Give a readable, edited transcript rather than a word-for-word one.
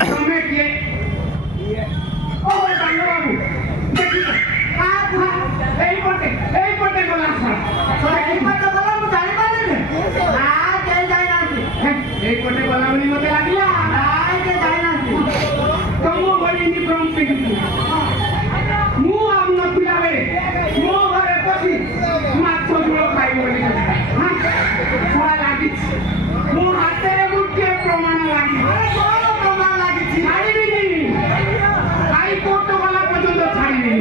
तुम्हें किए ओ बाबू देखिए आप এই পটে গলা সরে কি পটে গলা মু জানি পারে না কে যাই না এই পটে গলা বলি মতে লাগিলা কে যাই না তমো বলি নি ফ্রম পিগি মু আমনা পিলাবে মো ঘরে পছি মাছ ঝোল খাই বলি হ্যাঁ ছড়া লাগিছ মু হাতে গুটিয়ে প্রমাণ লাগি কোন প্রমাণ লাগিছি ছাড়িবি নি আই কোর্ট গলা পর্যন্ত ছাড়িবি